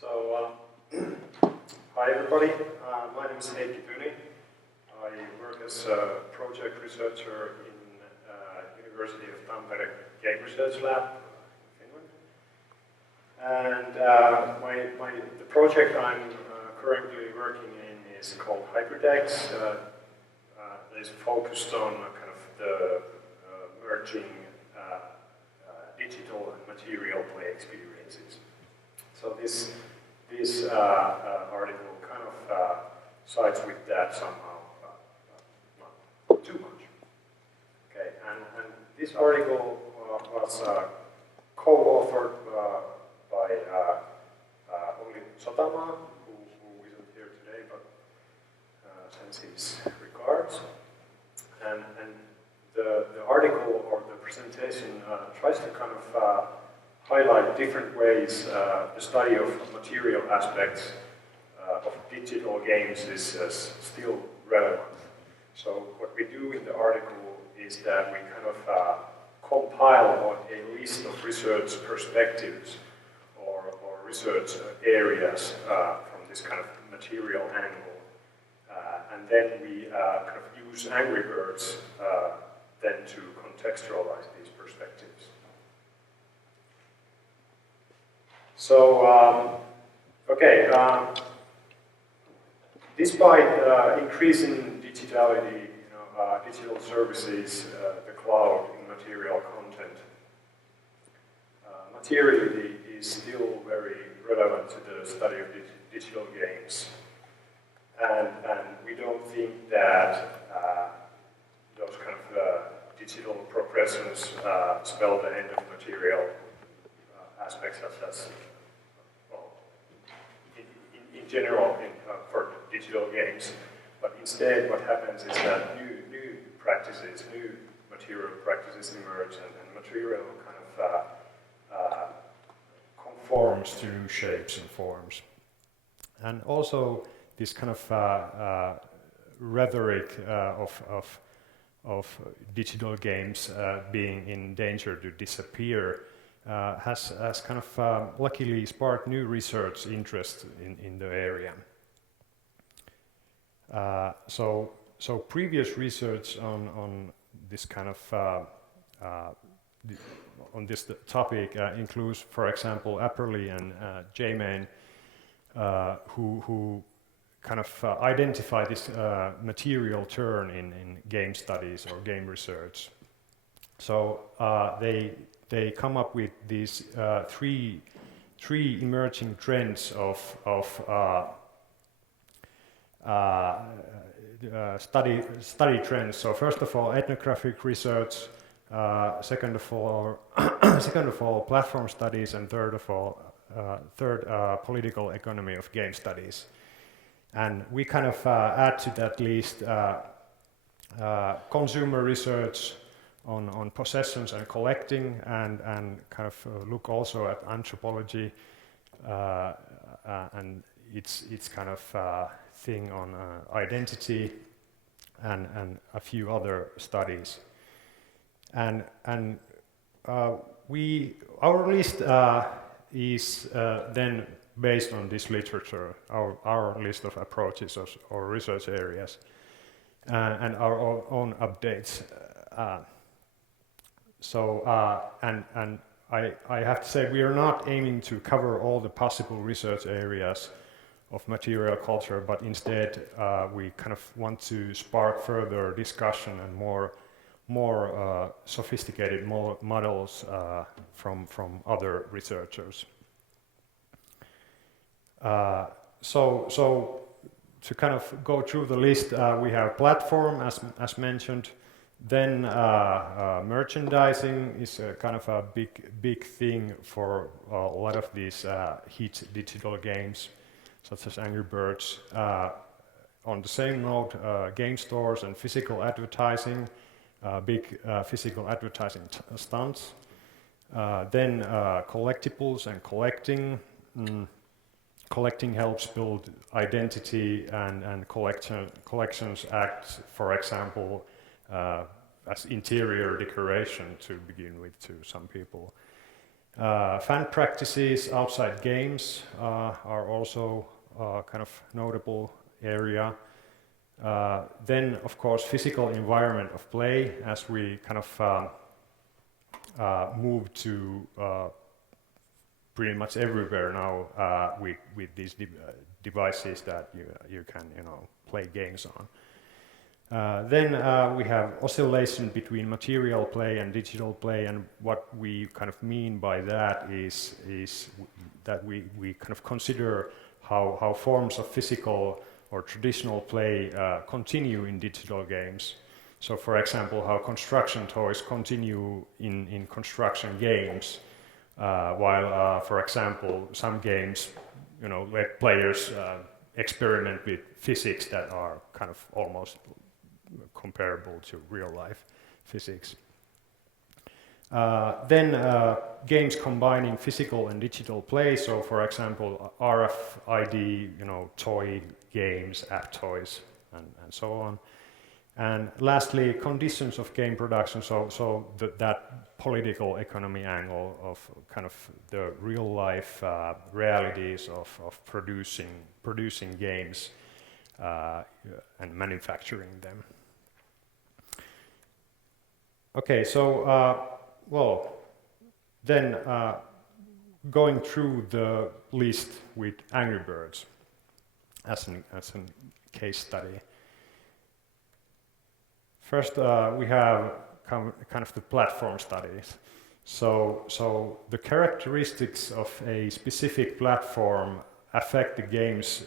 So, hi everybody, my name is Heikki Tyni. I work as a project researcher in University of Tampere Game Research Lab in Finland. And the project I'm currently working in is called HybridX. It's focused on kind of the merging digital and material play experiences. So this article kind of sides with that somehow, not too much. Okay, and this article was co-authored by Olli Sotamaa, who isn't here today, but sends his regards. And the article or the presentation tries to kind of highlight different ways the study of material aspects of digital games is still relevant. So what we do in the article is that we kind of compile a list of research perspectives or research areas from this kind of material angle. And then we kind of use Angry Birds then to contextualize these perspectives. So, despite increasing digitality, digital services, the cloud, immaterial content, materiality is still very relevant to the study of digital games. And we don't think that those kind of digital progressions spell the end of material aspects as well, in general for digital games. But instead what happens is that new practices, new material practices emerge and material kind of conforms to new shapes and forms. And also this kind of rhetoric of digital games being in danger to disappear has kind of luckily sparked new research interest in the area. So previous research on this kind of on this topic includes, for example, Apperly and J-Main, who kind of identify this material turn in game studies or game research. So they come up with these three emerging trends of study trends. So first of all, ethnographic research. Second of all, platform studies, and third, political economy of game studies. And we kind of add to that list consumer research on possessions and collecting, and kind of look also at anthropology and its kind of thing on identity, and a few other studies. And our list is then based on this literature, our list of approaches or research areas, and our own updates. And I have to say, we are not aiming to cover all the possible research areas of material culture, but instead we kind of want to spark further discussion and more sophisticated models from other researchers. So to kind of go through the list, we have platform as mentioned. Then merchandising is kind of a big thing for a lot of these hit digital games, such as Angry Birds. On the same note, game stores and physical advertising, big physical advertising stunts. Then collectibles and collecting. Collecting helps build identity, and collections act, for example, as interior decoration to begin with to some people. Fan practices outside games are also kind of notable area. Then, of course, physical environment of play as we kind of move to pretty much everywhere now with these devices that you can play games on. Then we have oscillation between material play and digital play, and what we kind of mean by that is that we kind of consider how forms of physical or traditional play continue in digital games. So, for example, how construction toys continue in construction games, while, for example, some games, let players experiment with physics that are kind of almost comparable to real life physics. Then games combining physical and digital play. So, for example, RFID, toy games, app toys, and so on. And lastly, conditions of game production. So that political economy angle of kind of the real life realities of producing games and manufacturing them. Okay, so then going through the list with Angry Birds as a case study. First, we have kind of the platform studies. So the characteristics of a specific platform affect the games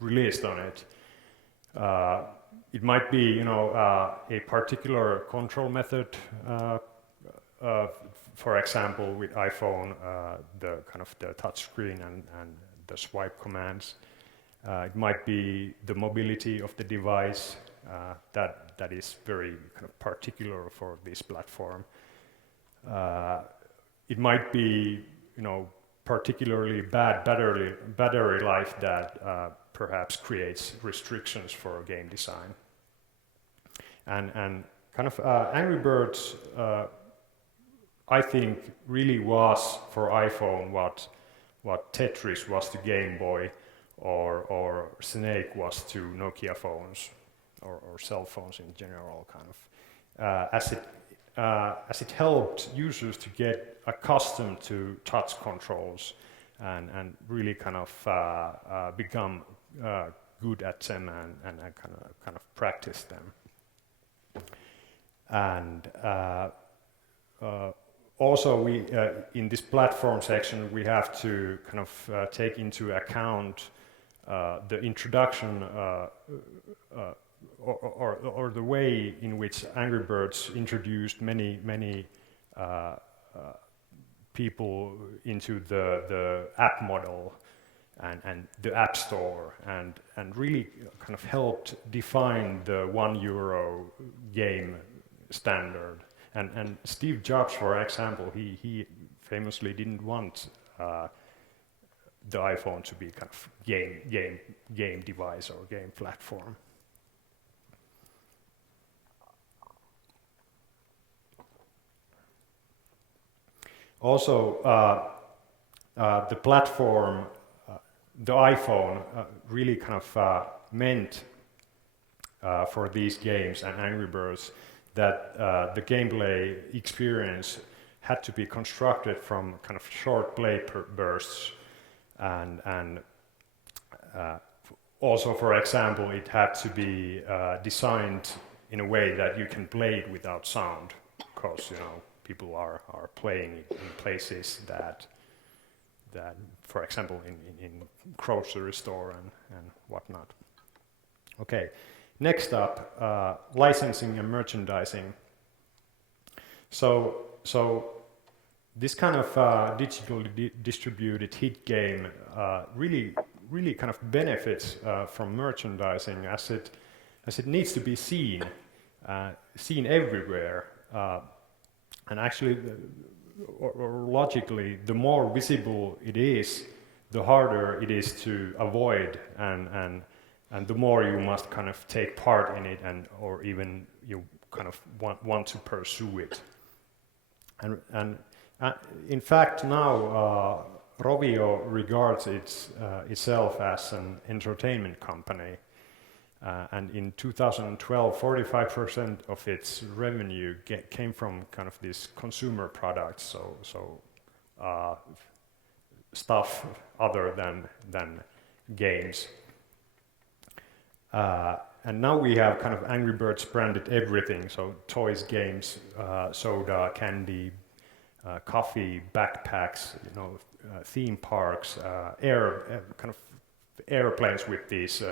released on it. It might be, a particular control method. For example, with iPhone, the kind of the touch screen and the swipe commands. It might be the mobility of the device that is very kind of particular for this platform. It might be, particularly bad battery life that perhaps creates restrictions for game design. And kind of Angry Birds, I think, really was for iPhone what Tetris was to Game Boy, or Snake was to Nokia phones, or cell phones in general, kind of. As it helped users to get accustomed to touch controls and really kind of become good at them and kind of practice them. And also we in this platform section we have to kind of take into account the introduction or the way in which Angry Birds introduced many people into the app model and the app store and really kind of helped define the €1 game standard. And Steve Jobs, for example, he famously didn't want the iPhone to be kind of game device or game platform. Also, the platform, the iPhone, really kind of meant for these games and Angry Birds that the gameplay experience had to be constructed from kind of short play bursts, and also, for example, it had to be designed in a way that you can play it without sound, because people are playing it in places that for example, in grocery store and whatnot. Okay. Next up, licensing and merchandising. So this kind of digitally distributed hit game really kind of benefits from merchandising as it needs to be seen everywhere. And actually, or logically, the more visible it is, the harder it is to avoid and the more you must kind of take part in it or even you kind of want to pursue it. And In fact, now Rovio regards itself as an entertainment company, and in 2012, 45% of its revenue came from kind of these consumer products, so stuff other than games. And now we have kind of Angry Birds branded everything, so toys, games, soda, candy, coffee, backpacks, theme parks, kind of airplanes with these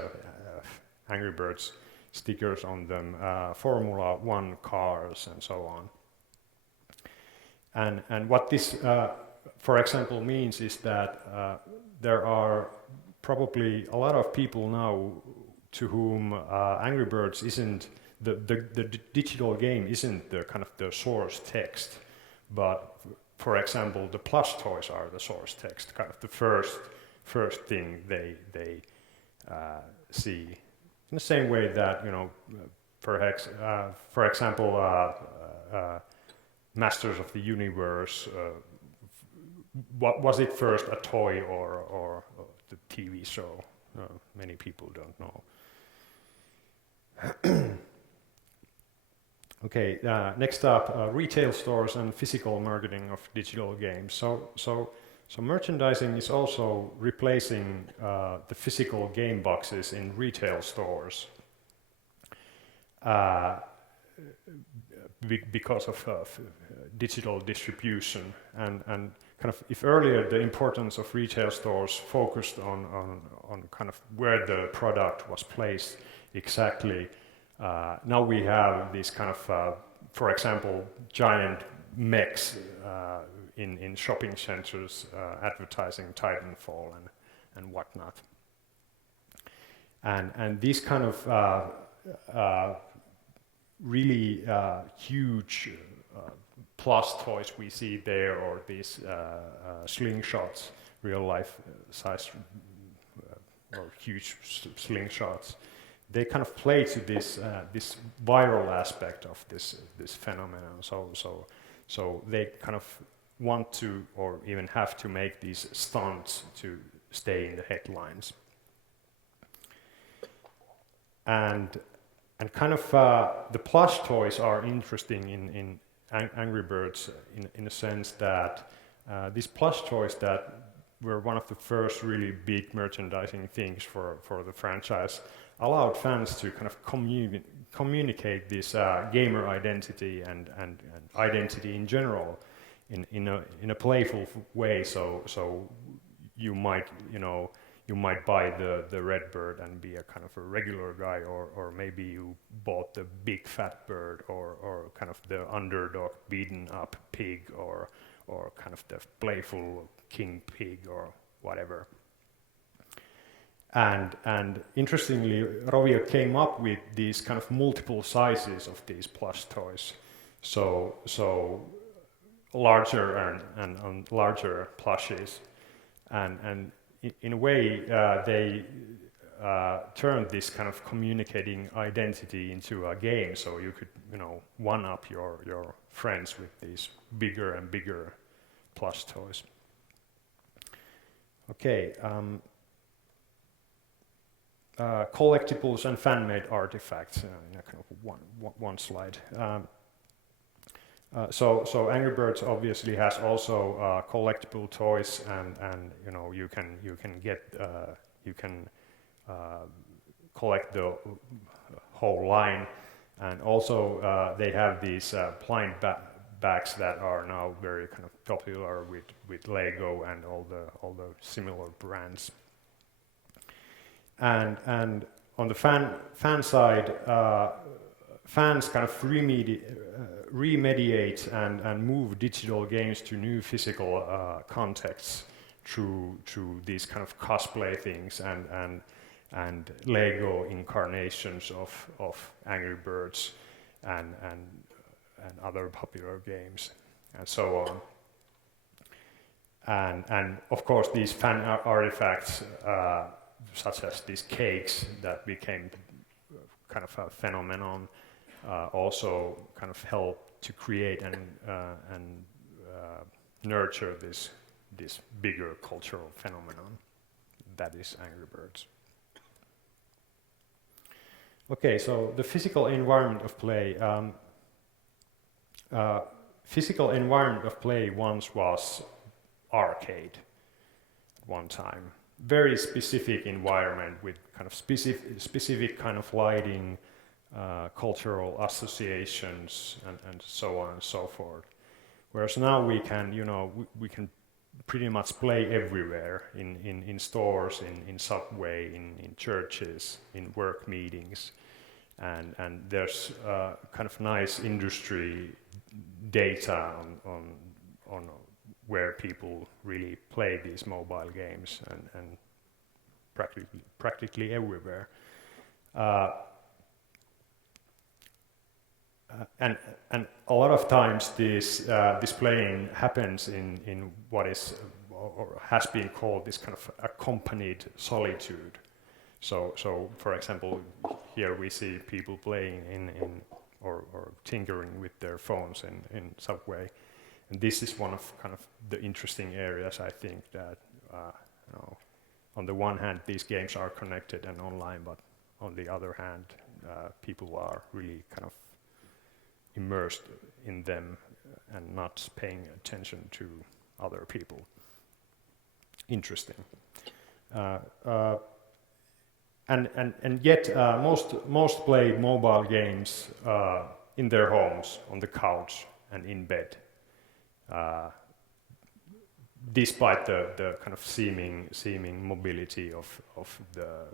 Angry Birds stickers on them, Formula One cars, and so on. And what this, for example, means is that there are probably a lot of people now to whom Angry Birds isn't the digital game isn't the kind of the source text, but for example, the plush toys are the source text, kind of the first thing they see. In the same way that for example, Masters of the Universe, was it first a toy or the TV show? Many people don't know. Okay, next up, retail stores and physical marketing of digital games. So merchandising is also replacing the physical game boxes in retail stores because of digital distribution. And kind of, if earlier the importance of retail stores focused on kind of where the product was placed exactly, now we have these kind of, for example, giant mechs in shopping centers advertising Titanfall and whatnot. And these kind of really huge plus toys we see there, or these slingshots, real life size or huge slingshots, they kind of play to this this viral aspect of this phenomenon. So they kind of want to, or even have to, make these stunts to stay in the headlines. And kind of the plush toys are interesting in Angry Birds in a sense that these plush toys that were one of the first really big merchandising things for the franchise allowed fans to kind of communicate this gamer identity and identity in general in a playful way. So you might buy the red bird and be a kind of a regular guy, or maybe you bought the big fat bird, or kind of the underdog beaten up pig, or kind of the playful king pig, or whatever. And interestingly, Rovio came up with these kind of multiple sizes of these plush toys. So larger and larger plushes, and in a way they turned this kind of communicating identity into a game. So you could one up your friends with these bigger and bigger plush toys. Okay. Collectibles and fan-made artifacts in a kind of one slide. So Angry Birds obviously has also collectible toys, and you can collect the whole line, and also they have these blind bags that are now very kind of popular with Lego and all the similar brands. And on the fan side, fans kind of remediate and move digital games to new physical contexts through these kind of cosplay things and Lego incarnations of Angry Birds and other popular games and so on. And of course these fan artifacts, such as these cakes that became kind of a phenomenon, also kind of help to create and nurture this bigger cultural phenomenon that is Angry Birds. Okay, so the physical environment of play. Physical environment of play once was arcade at one time. Very specific environment with kind of specific kind of lighting, cultural associations, and so on and so forth. Whereas now we can, we can pretty much play everywhere, in stores, in subway, in churches, in work meetings, and there's kind of nice industry data on where people really play these mobile games, and practically everywhere. And a lot of times this playing happens in what is or has been called this kind of accompanied solitude. So for example, here we see people playing or tinkering with their phones in subway, and this is one of kind of the interesting areas, I think, that on the one hand these games are connected and online, but on the other hand people are really kind of immersed in them and not paying attention to other people. Interesting. And yet most play mobile games in their homes, on the couch and in bed, despite the kind of seeming mobility of the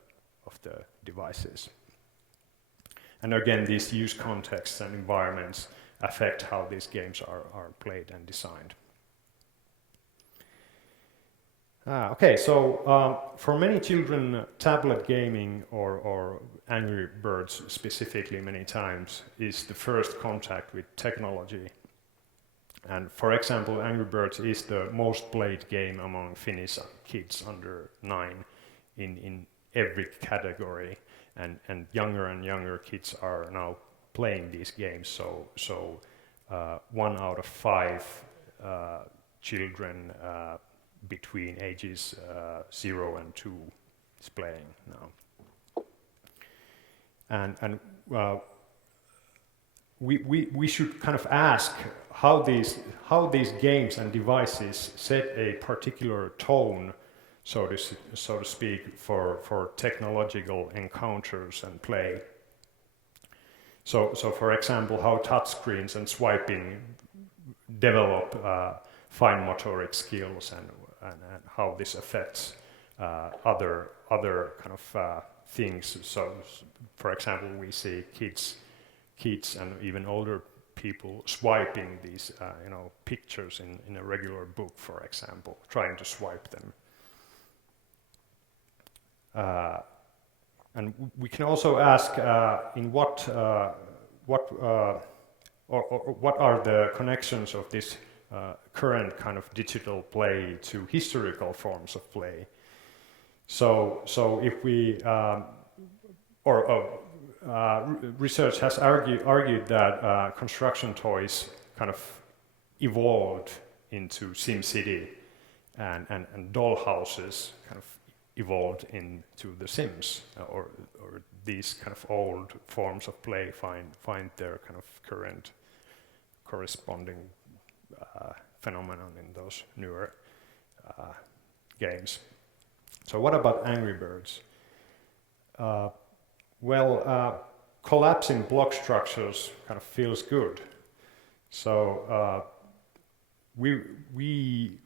devices. And again, these use contexts and environments affect how these games are played and designed. Okay, so for many children, tablet gaming or Angry Birds specifically many times is the first contact with technology. And for example, Angry Birds is the most played game among Finnish kids under 9 in every category. And younger and younger kids are now playing these games. So 1 out of 5 children between ages 0 and 2 is playing now. And we should kind of ask how these games and devices set a particular tone, so to speak, for technological encounters and play. So for example, how touchscreens and swiping develop fine motoric skills, and how this affects other kind of things. So, for example, we see kids and even older people swiping these pictures in a regular book, for example, trying to swipe them. And we can also ask in what are the connections of this current kind of digital play to historical forms of play. So if we research has argued that construction toys kind of evolved into SimCity, and dollhouses kind of evolved into The Sims, or these kind of old forms of play find their kind of current corresponding phenomenon in those newer games. So what about Angry Birds? Collapsing block structures kind of feels good. So we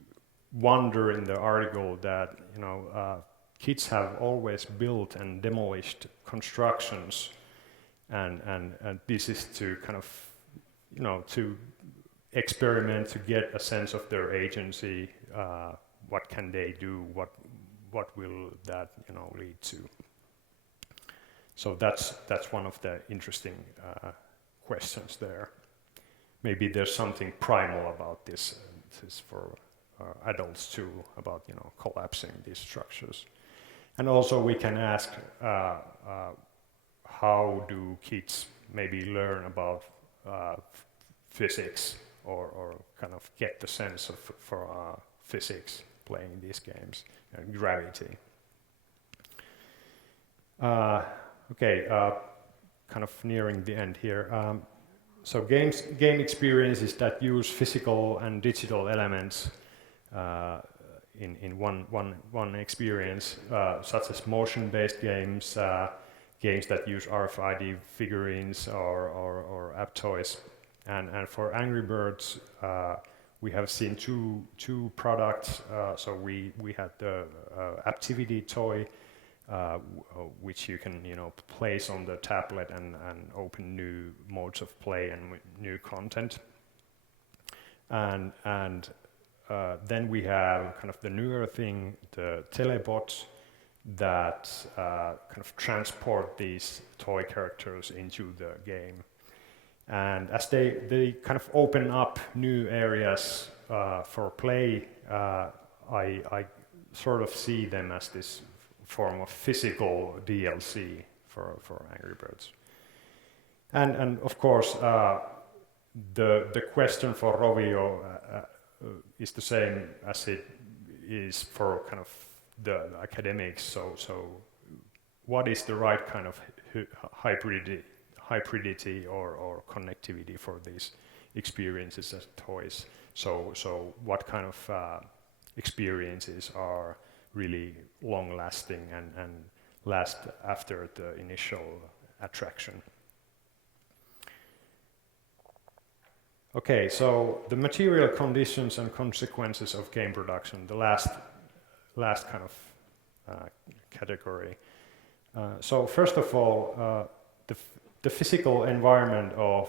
wonder in the article that kids have always built and demolished constructions, and this is to kind of to experiment, to get a sense of their agency. What can they do? What will that lead to? So that's one of the interesting questions there. Maybe there's something primal about this. This is for adults too, about collapsing these structures. And also we can ask how do kids maybe learn about physics or kind of get the sense of for physics playing these games and gravity. Okay, kind of nearing the end here. So game experiences that use physical and digital elements in one experience, such as motion-based games, games that use RFID figurines or app toys. And for Angry Birds, we have seen two products. So we had the activity toy, which you can place on the tablet and open new modes of play and new content. And then we have kind of the newer thing, the telebots that kind of transport these toy characters into the game. And as they kind of open up new areas for play, I sort of see them as this form of physical DLC for Angry Birds. And of course, the question for Rovio is the same as it is for kind of the academics. So what is the right kind of hybridity or connectivity for these experiences as toys? So what kind of experiences are really long-lasting and last after the initial attraction? Okay, so the material conditions and consequences of game production, the last kind of category. So first of all, the physical environment of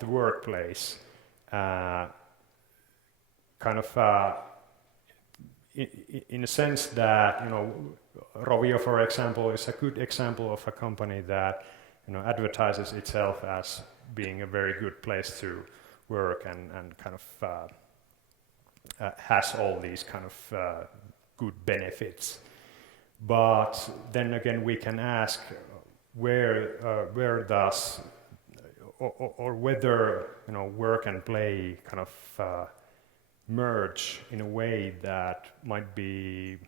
the workplace, kind of in a sense that Rovio, for example, is a good example of a company that advertises itself as being a very good place to work and kind of has all these kind of good benefits. But then again, we can ask where does or whether work and play kind of merge in a way that might be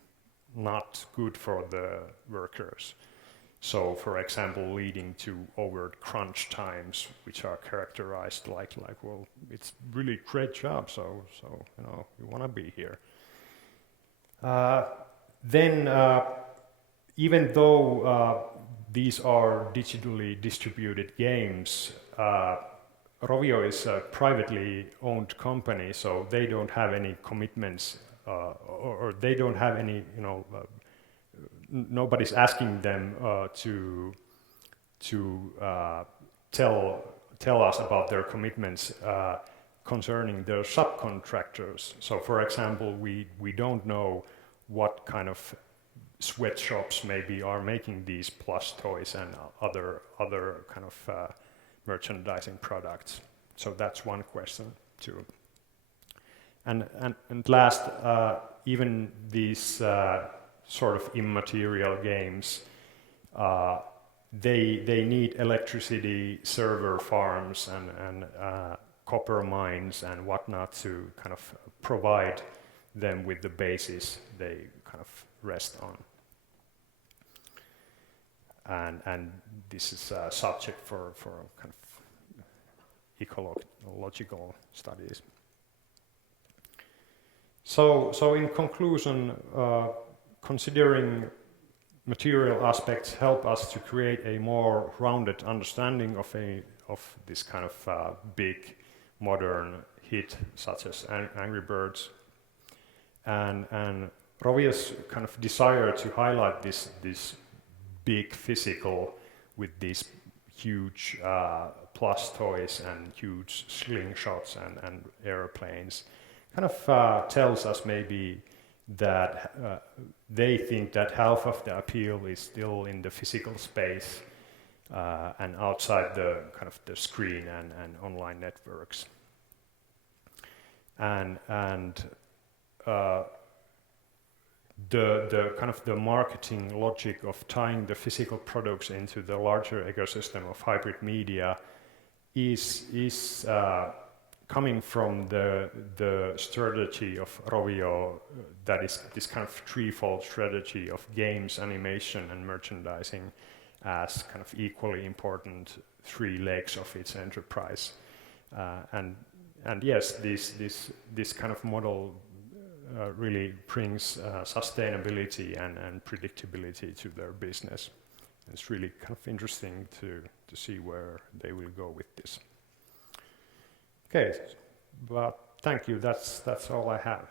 not good for the workers. So, for example, leading to overt crunch times, which are characterized like well, it's really great job, so you want to be here. Then, even though these are digitally distributed games, Rovio is a privately owned company, so they don't have any commitments, or they don't have any, nobody's asking them to tell us about their commitments concerning their subcontractors. So, for example, we don't know what kind of sweatshops maybe are making these plush toys and other kind of merchandising products. So that's one question too. And last, even these sort of immaterial games, they need electricity, server farms, and copper mines and whatnot to kind of provide them with the basis they kind of rest on. And this is a subject for kind of ecological studies. So in conclusion, considering material aspects help us to create a more rounded understanding of this kind of big modern hit such as Angry Birds, and Rovio's kind of desire to highlight this big physical with these huge plush toys and huge slingshots and airplanes kind of tells us maybe that they think that half of the appeal is still in the physical space and outside the kind of the screen and online networks. And the kind of the marketing logic of tying the physical products into the larger ecosystem of hybrid media is coming from the strategy of Rovio, that is this kind of threefold strategy of games, animation, and merchandising as kind of equally important three legs of its enterprise. And yes, this kind of model really brings sustainability and predictability to their business. It's really kind of interesting to see where they will go with this. Okay, but thank you. That's all I have.